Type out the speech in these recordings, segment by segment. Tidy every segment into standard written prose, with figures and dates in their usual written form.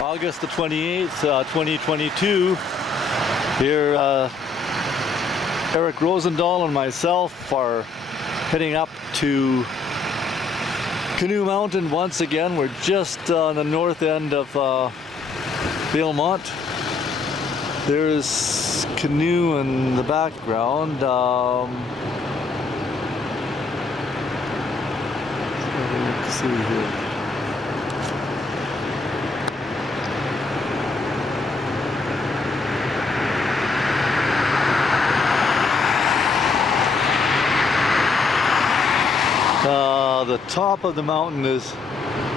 August the 28th, 2022. Here, Eric Rosendahl and myself are heading up to Canoe Mountain once again. We're just on the north end of Valemont. There's Canoe in the background. Let's see here. The top of the mountain is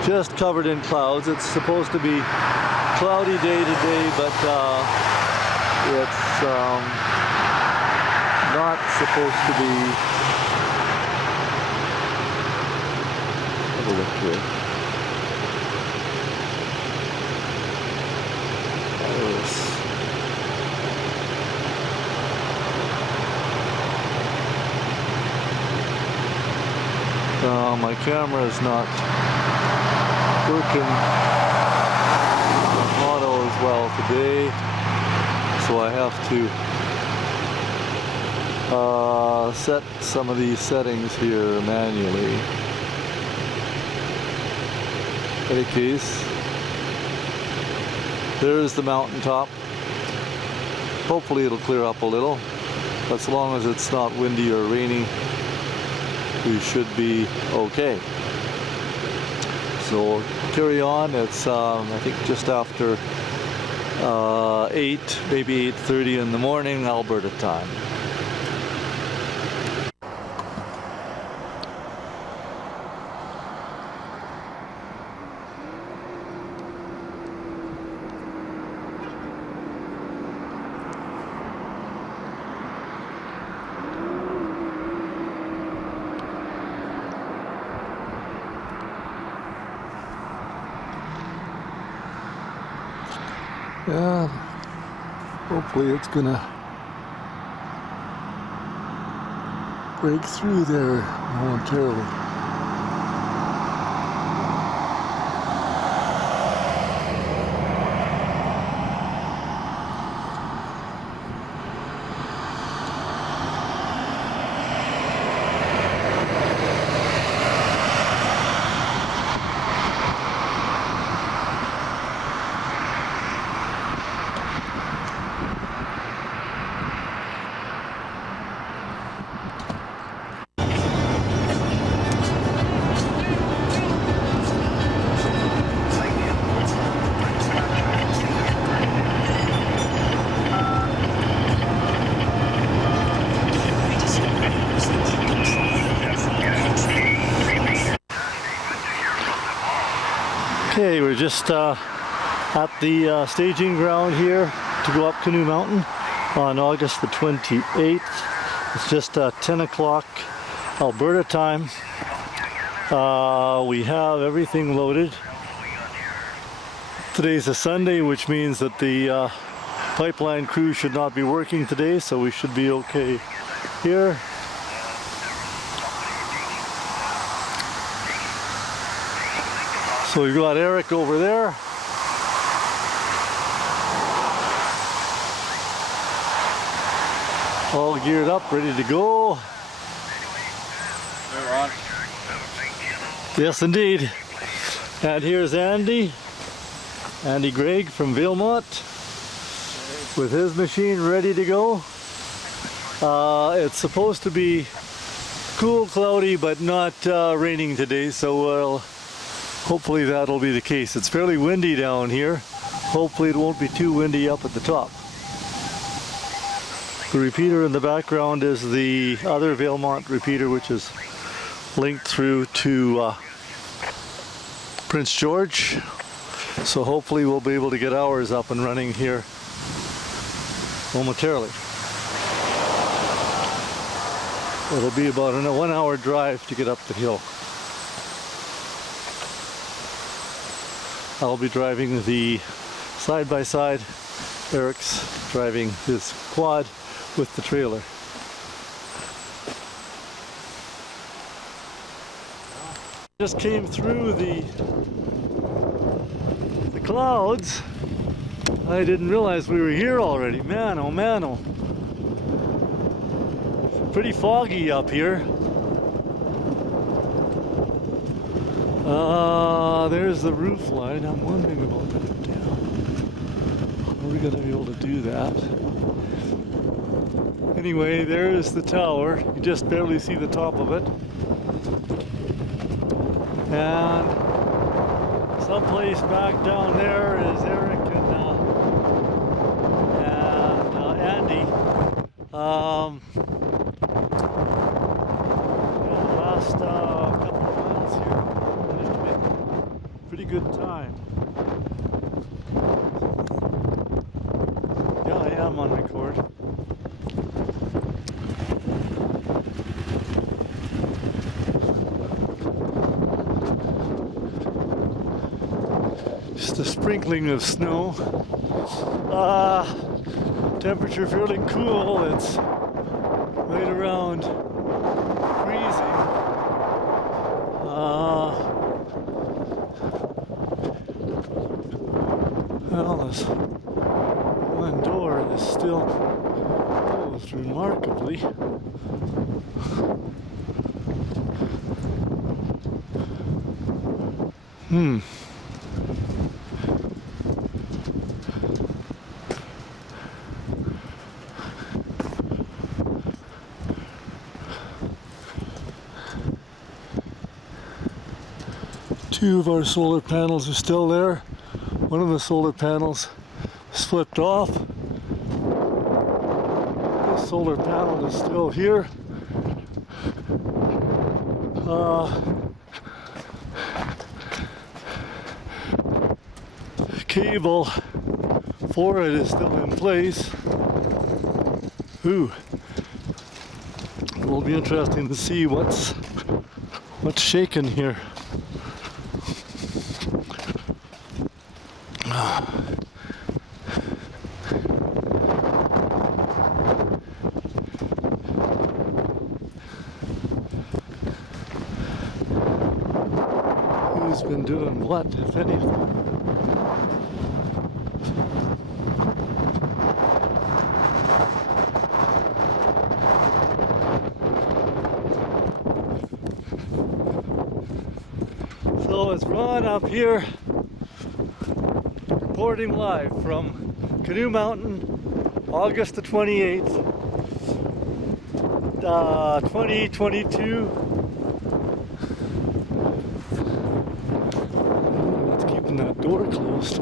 just covered in clouds. It's supposed to be cloudy day today, but it's not supposed to be. Have a look here. My camera is not working on auto as well today, so I have to set some of these settings here manually. In any case, there's the mountaintop. Hopefully it'll clear up a little, as long as it's not windy or rainy. We should be okay. So carry on. It's I think just after 8, maybe 8:30 in the morning, Alberta time. Yeah, hopefully it's gonna break through there momentarily. Okay, we're just at the staging ground here to go up Canoe Mountain on August the 28th. It's just 10 o'clock Alberta time. We have everything loaded. Today's a Sunday, which means that the pipeline crew should not be working today, so we should be okay here. So we've got Eric over there. All geared up, ready to go. Hey, Ron. Yes, indeed. And here's Andy Gregg from Valemont with his machine ready to go. It's supposed to be cool, cloudy, but not raining today, so hopefully that'll be the case. It's fairly windy down here. Hopefully it won't be too windy up at the top. The repeater in the background is the other Valemont repeater, which is linked through to Prince George. So hopefully we'll be able to get ours up and running here momentarily. It'll be about a 1-hour drive to get up the hill. I'll be driving the side-by-side. Eric's driving his quad with the trailer. Just came through the clouds. I didn't realize we were here already. Man, oh man, oh. It's pretty foggy up here. There's the roof line. I'm wondering about that. Yeah. Are we going to be able to do that? Anyway, there's the tower. You just barely see the top of it. And someplace back down there is Eric and Andy. The last couple of miles here, managed to make a pretty good time. Yeah, I am on record. Just a sprinkling of snow. Temperature fairly cool. It's right around freezing. Well, this one door is still closed remarkably. Two of our solar panels are still there. One of the solar panels is flipped off. This solar panel is still here. Cable for it is still in place. Ooh. It will be interesting to see what's shaking here. Who's been doing what, if anything? So it's Ron up here reporting live from Canoe Mountain, August the 28th, 2022. It's keeping that door closed.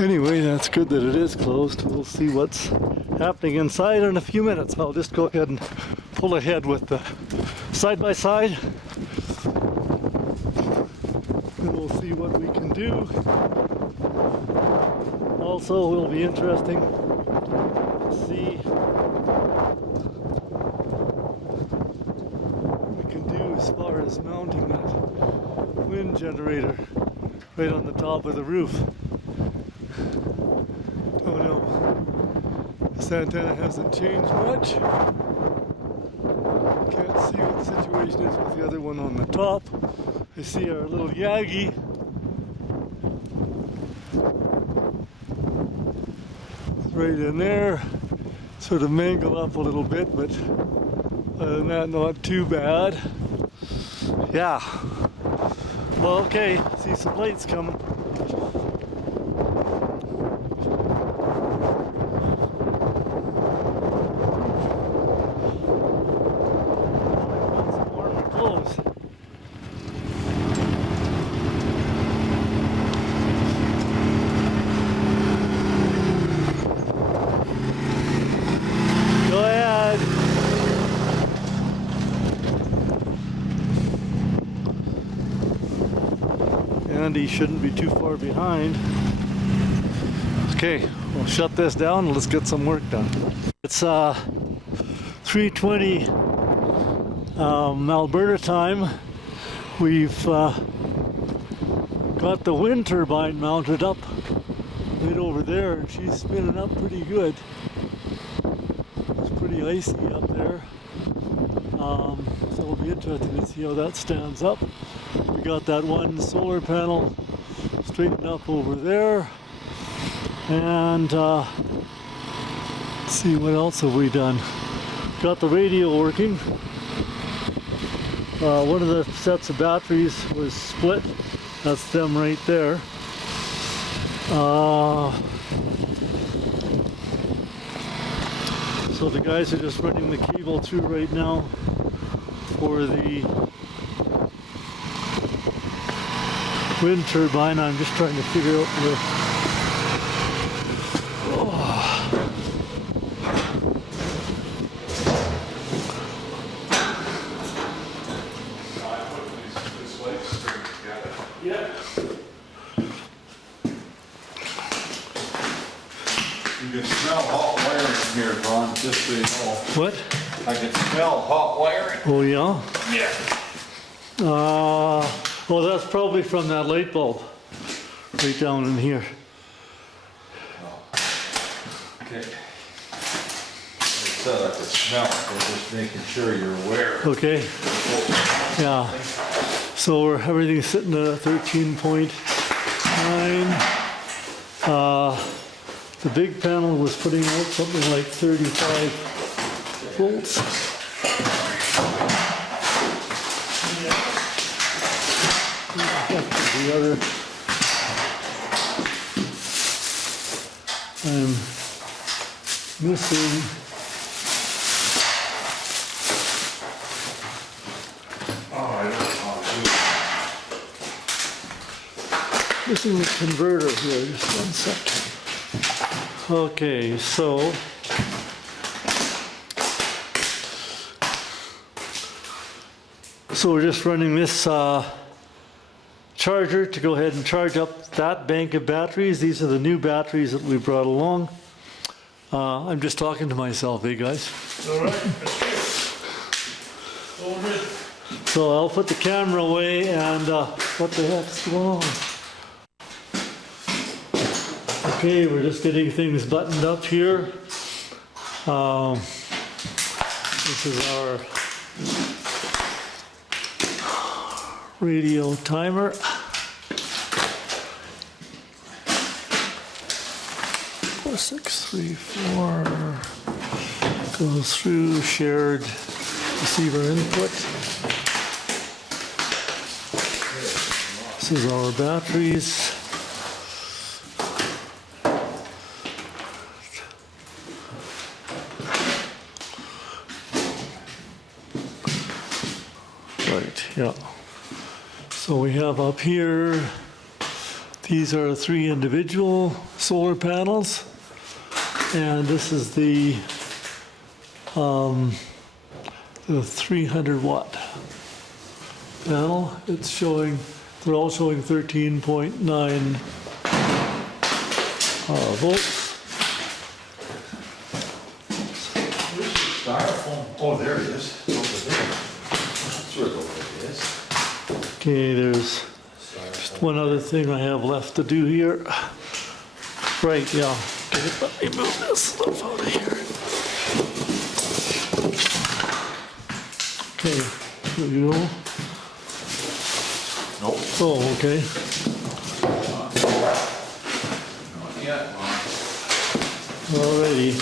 Anyway, that's good that it is closed. We'll see what's happening inside in a few minutes. I'll just go ahead and pull ahead with the side-by-side. And we'll see what we can do. Also, it'll be interesting to see what we can do as far as mounting that wind generator right on the top of the roof. Oh no, this antenna hasn't changed much. Can't see what the situation is with the other one on the top. I see our little Yagi. It's right in there. Sort of mangled up a little bit, but other than that, not too bad. Yeah. Well, okay, see some lights coming. Andy shouldn't be too far behind. Okay, we'll shut this down and let's get some work done. It's 3:20 Alberta time, we've got the wind turbine mounted up right over there, and she's spinning up pretty good. It's pretty icy up there, so it'll be interesting to see how that stands up. We got that one solar panel straightened up over there, and let's see, what else have we done? Got the radio working. One of the sets of batteries was split. That's them right there. So the guys are just running the cable through right now for the wind turbine. I'm just trying to figure out where. You can smell hot wiring here, Ron, just so you know. What? I can smell hot wiring. Oh yeah? Yeah. Well, that's probably from that light bulb right down in here. Okay. Like I said, I can smell it. I'm just making sure you're aware. Okay. Yeah. So everything's sitting at a 13.9. The big panel was putting out something like 35 volts. The other, I'm missing. Missing the converter here, just one second. Okay, so we're just running this charger to go ahead and charge up that bank of batteries. These are the new batteries that we brought along. I'm just talking to myself, eh guys? All right. Over it. So I'll put the camera away and what the heck's going on? Okay, we're just getting things buttoned up here. This is our radio timer. 4634 goes through shared receiver input. This is our batteries. Right, yeah. So we have up here, these are 3 individual solar panels, and this is the 300 watt panel. It's showing, they're all showing 13.9 volts. Styrofoam. Oh, there it is. Over there. That's where the light is. Okay, there's just one other thing I have left to do here. Right, yeah. Okay, let me move this stuff out of here. Okay, here you go. Nope. Oh, okay. Not yet, Ron. Alrighty.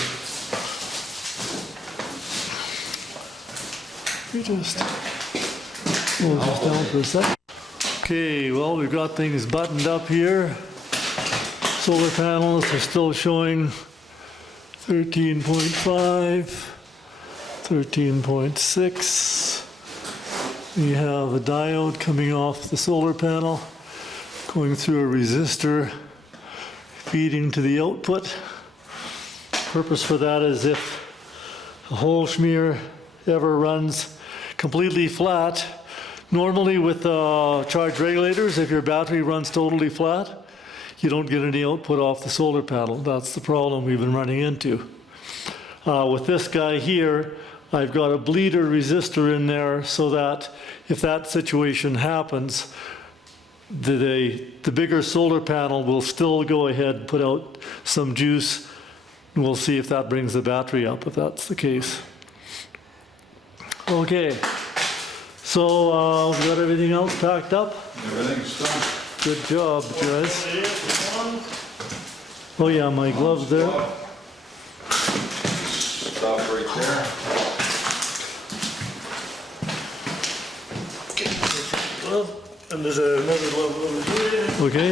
We just close this down for a sec. Okay, well, we've got things buttoned up here. Solar panels are still showing 13.5, 13.6. We have a diode coming off the solar panel, going through a resistor, feeding to the output. Purpose for that is if the whole schmear ever runs completely flat. Normally with charge regulators, if your battery runs totally flat, you don't get any output off the solar panel. That's the problem we've been running into. With this guy here, I've got a bleeder resistor in there so that if that situation happens, the bigger solar panel will still go ahead and put out some juice. And we'll see if that brings the battery up, if that's the case. Okay, so we got everything else packed up? Everything's done. Good job, guys. Oh yeah, my gloves there. Stop right there. And there's another glove over here. Okay.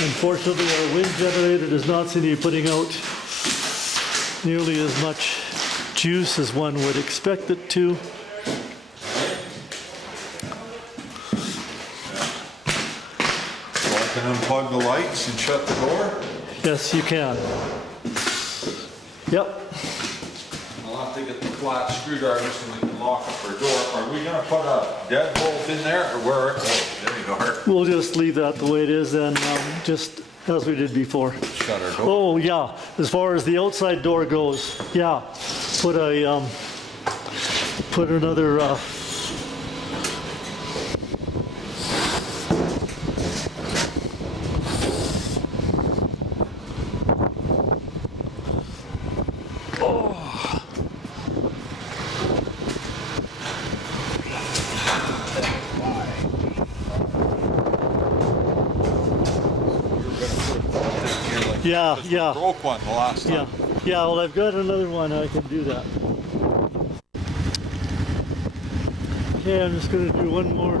Unfortunately, our wind generator does not seem to be putting out nearly as much juice as one would expect it to. So I can unplug the lights and shut the door? Yes, you can. Yep. I'll have to get the flat screwdriver so we can lock up our door. Are we gonna put a deadbolt in there or where? Oh, there you go. We'll just leave that the way it is and just as we did before. Shut our door. Oh yeah, as far as the outside door goes, yeah. Put a put another yeah. Broke one the last time. Yeah, well I've got another one, I can do that. Okay, I'm just gonna do one more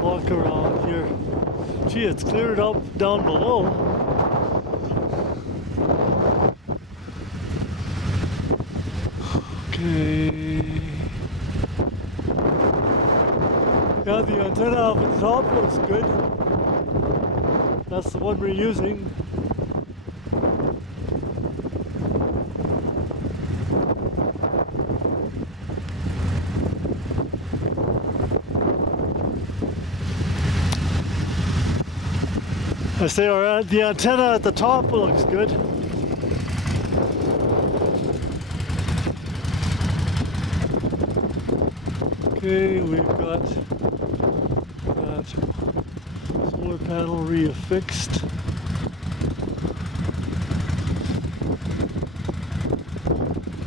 walk around here. Gee, it's cleared up down below. Okay. Yeah, the antenna up at the top looks good. That's the one we're using. I say the antenna at the top looks good. Okay, we've got that solar panel reaffixed.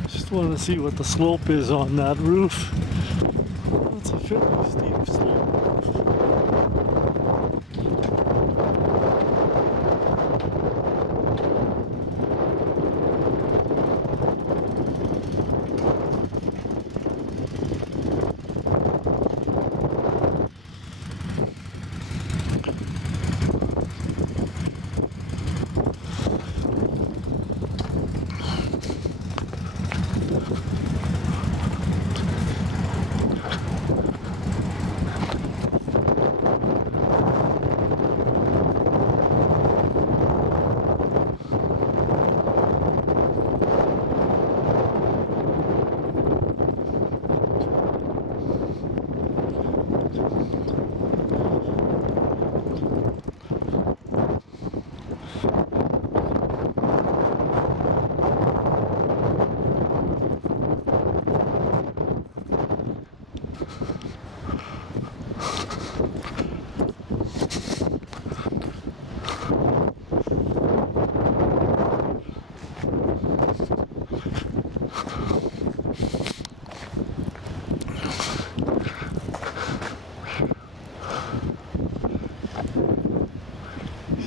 Just want to see what the slope is on that roof. That's a fairly steep slope.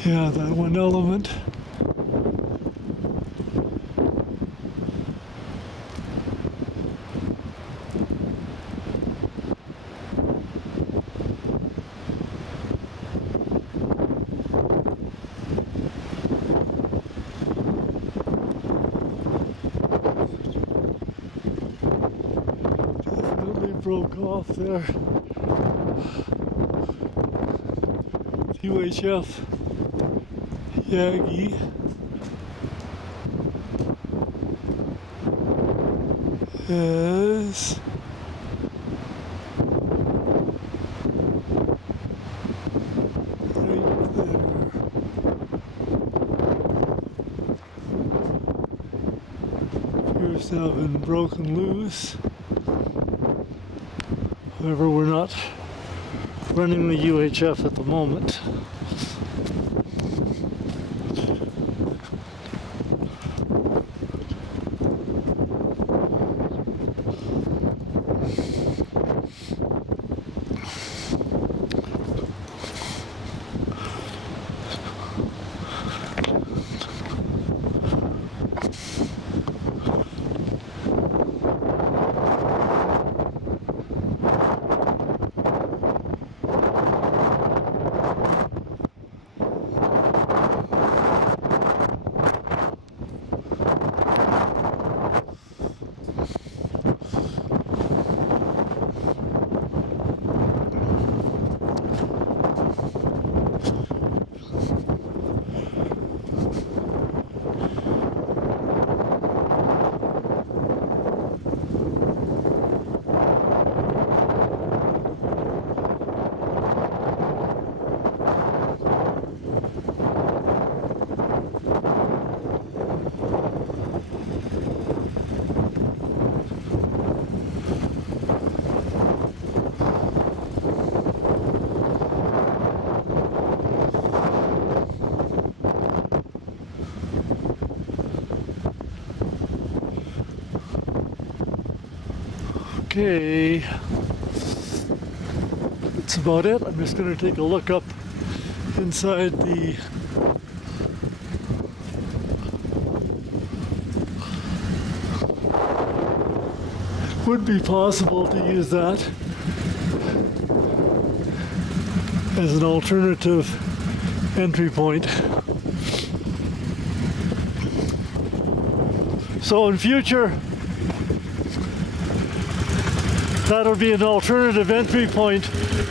Yeah, that one element. Definitely broke off there. UHF. Yagi. Yes. Right there. appears to have been broken loose. However, we're not running the UHF at the moment. Okay, that's about it. I'm just going to take a look up inside the would be possible to use that as an alternative entry point. So in future, that would be an alternative entry point,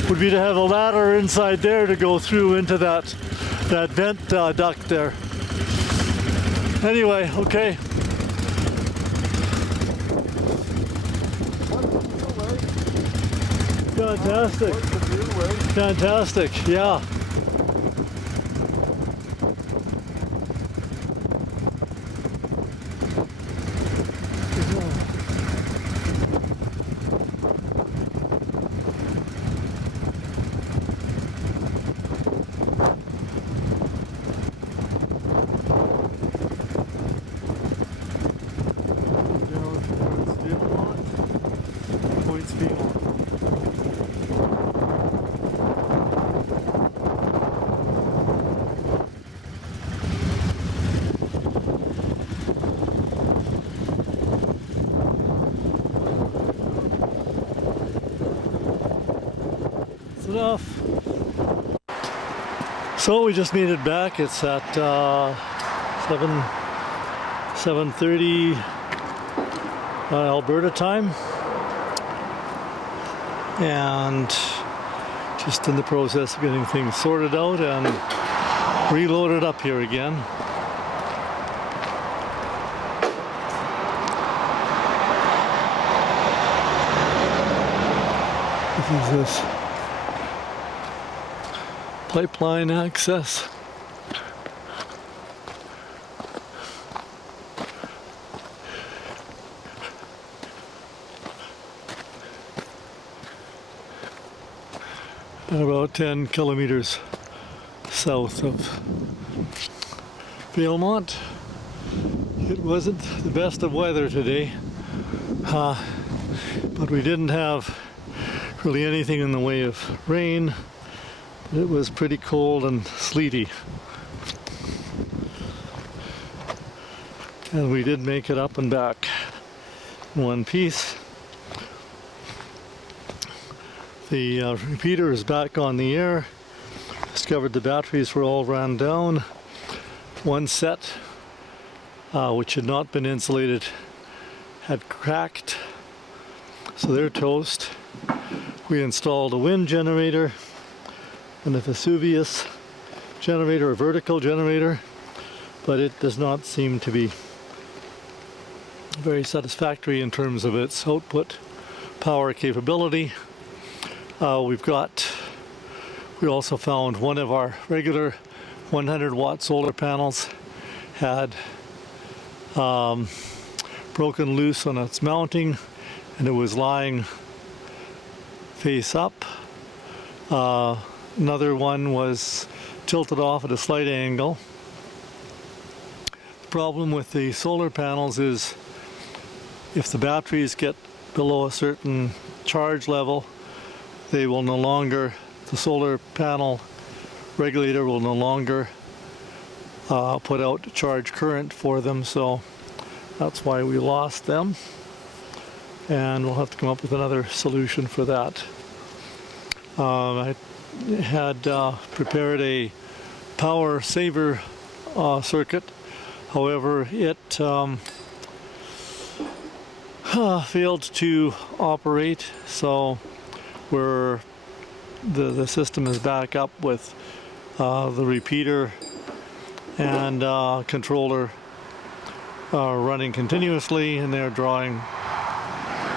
would be to have a ladder inside there to go through into that vent duct there. Anyway, okay. Fantastic. Fantastic, yeah. Enough. So we just made it back. It's at 7:30 Alberta time, and just in the process of getting things sorted out and reloaded up here again. This is this pipeline access. About 10 kilometers south of Valemount. It wasn't the best of weather today, but we didn't have really anything in the way of rain. It was pretty cold and sleety. And we did make it up and back in one piece. The repeater is back on the air. Discovered the batteries were all ran down. One set, which had not been insulated, had cracked, so they're toast. We installed a wind generator and a Vesuvius generator, a vertical generator, but it does not seem to be very satisfactory in terms of its output power capability. We also found one of our regular 100 watt solar panels had broken loose on its mounting, and it was lying face up. Another one was tilted off at a slight angle. The problem with the solar panels is if the batteries get below a certain charge level, they will no longer, the solar panel regulator will no longer put out charge current for them, so that's why we lost them, and we'll have to come up with another solution for that. I had prepared a power saver circuit, however it failed to operate, so the system is back up with the repeater and controller running continuously, and they're drawing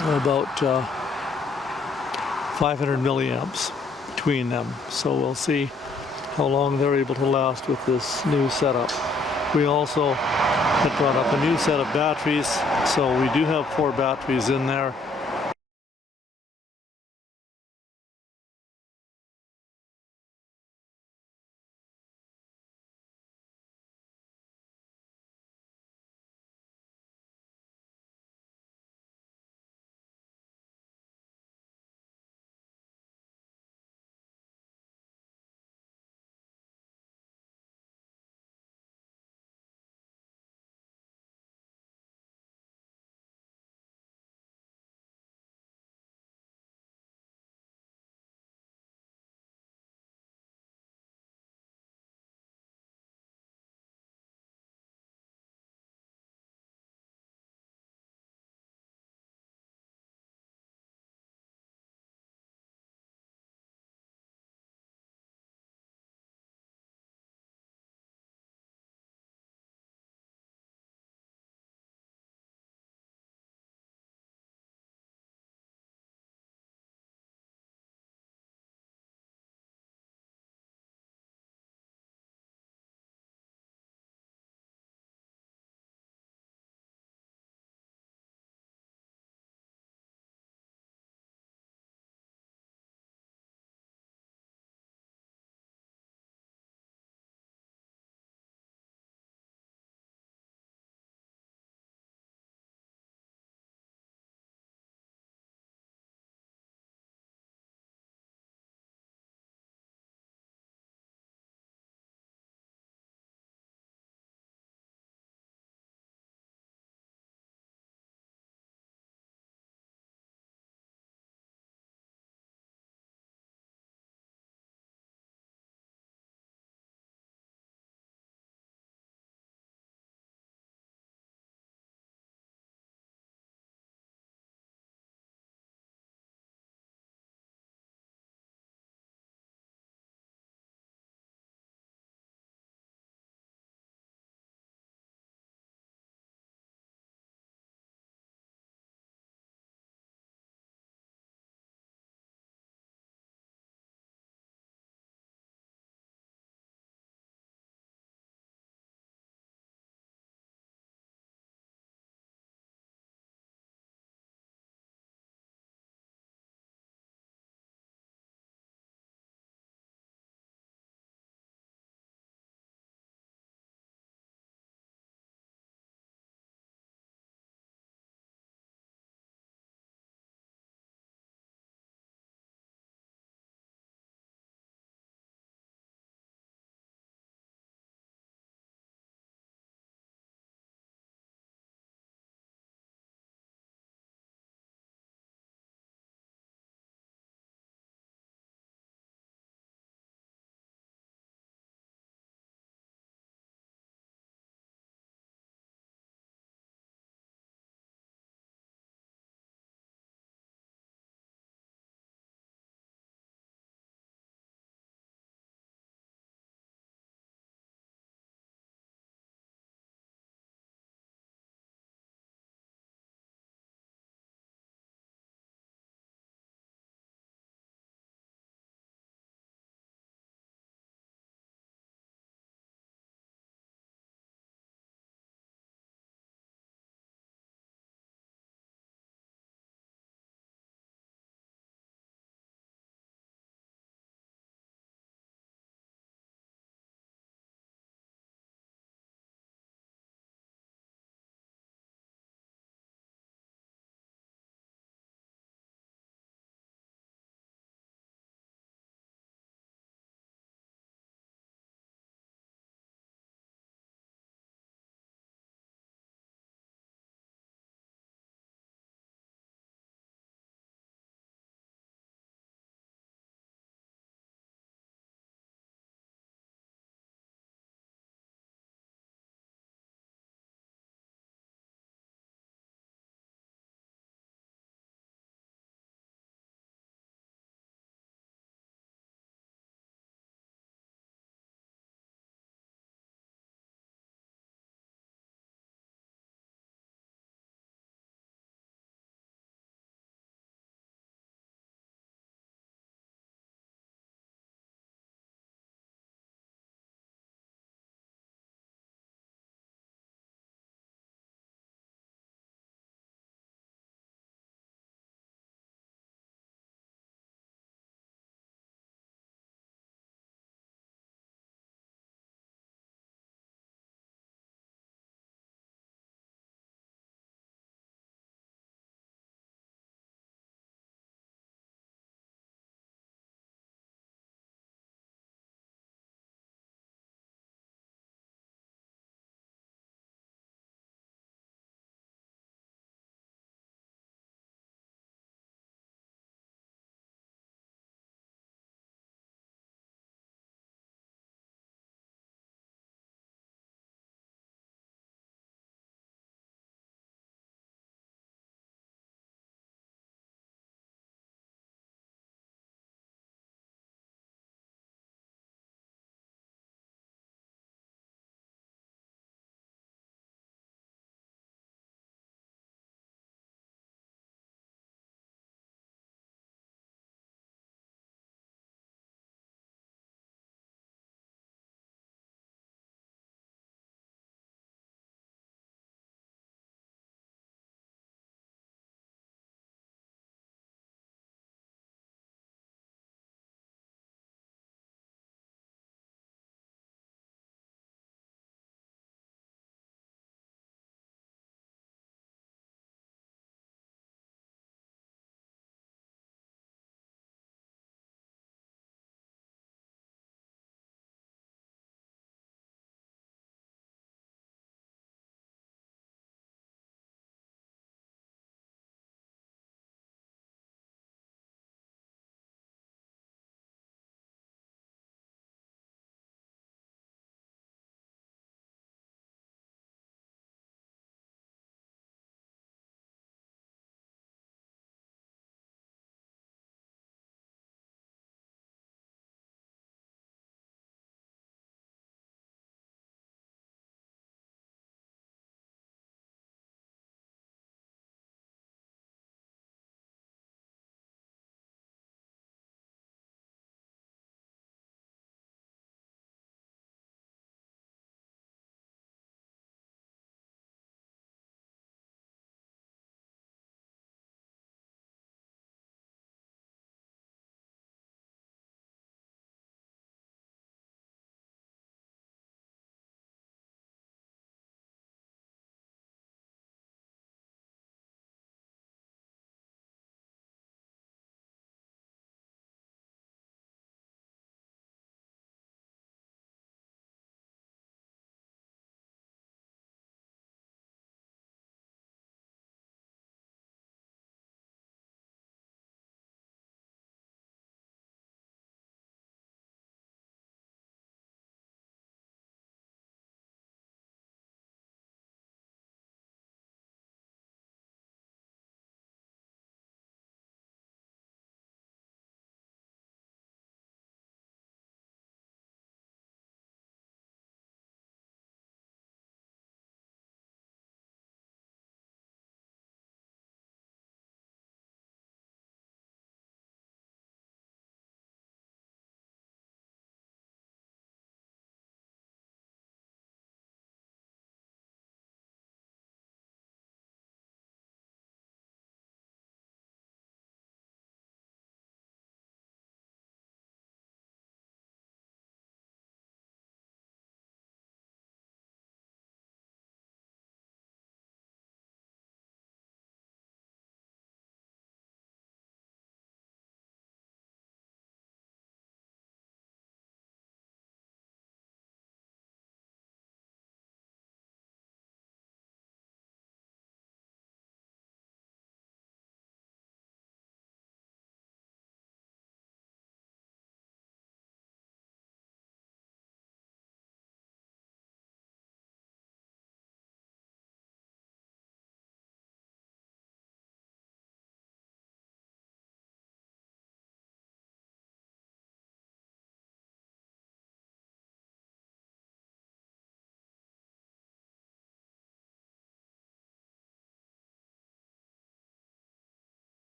about 500 milliamps between them. So we'll see how long they're able to last with this new setup. We also had brought up a new set of batteries, so we do have 4 batteries in there.